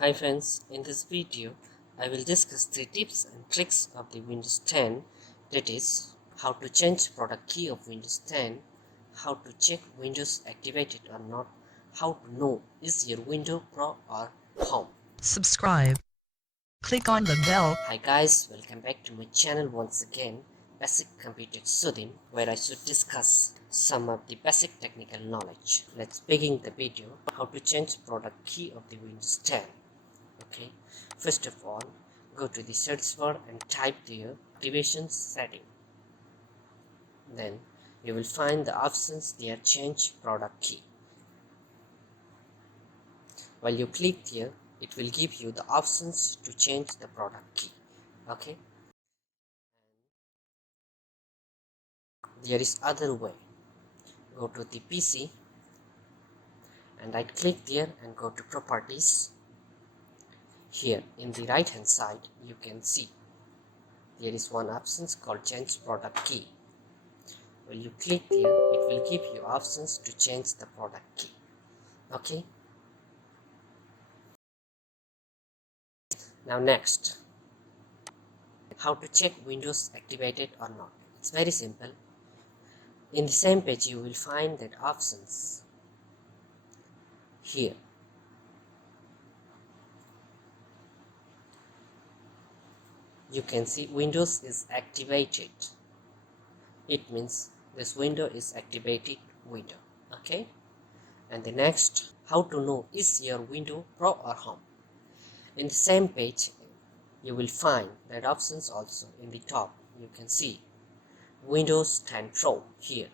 Hi friends, in this video I will discuss 3 tips and tricks of the Windows 10, that is, how to change product key of Windows 10, how to check Windows activated or not, how to know is your window Pro or Home. Subscribe. Click on the bell. Hi guys, welcome back to my channel once again, Basic Computer Sudin, where I should discuss some of the basic technical knowledge. Let's begin the video, how to change product key of the Windows 10. Okay, first of all, go to the search bar and type there activation setting. Then you will find the options there, change product key. While you click there, it will give you the options to change the product key. Okay, there is other way. Go to the PC and right click there and go to properties. Here in the right hand side you can see there is one option called change product key. When you click there, it will give you options to change the product key. Okay, now next, how to check Windows activated or not. It's very simple. In the same page you will find that options. Here you can see Windows is activated. It means this window is activated window. Okay, and the next, how to know is your window Pro or Home. In the same page you will find that options also. In the top you can see Windows 10 Pro. Here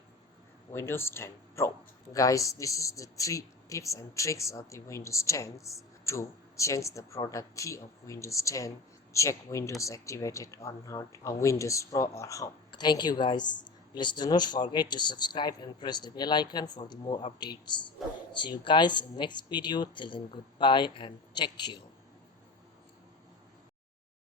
Windows 10 Pro. Guys, this is the 3 tips and tricks of the Windows 10 to change the product key of Windows 10, check Windows activated or not, or Windows Pro or Home. Thank you guys. Please do not forget to subscribe and press the bell icon for the more updates. See you guys in next video. Till then, goodbye and take care.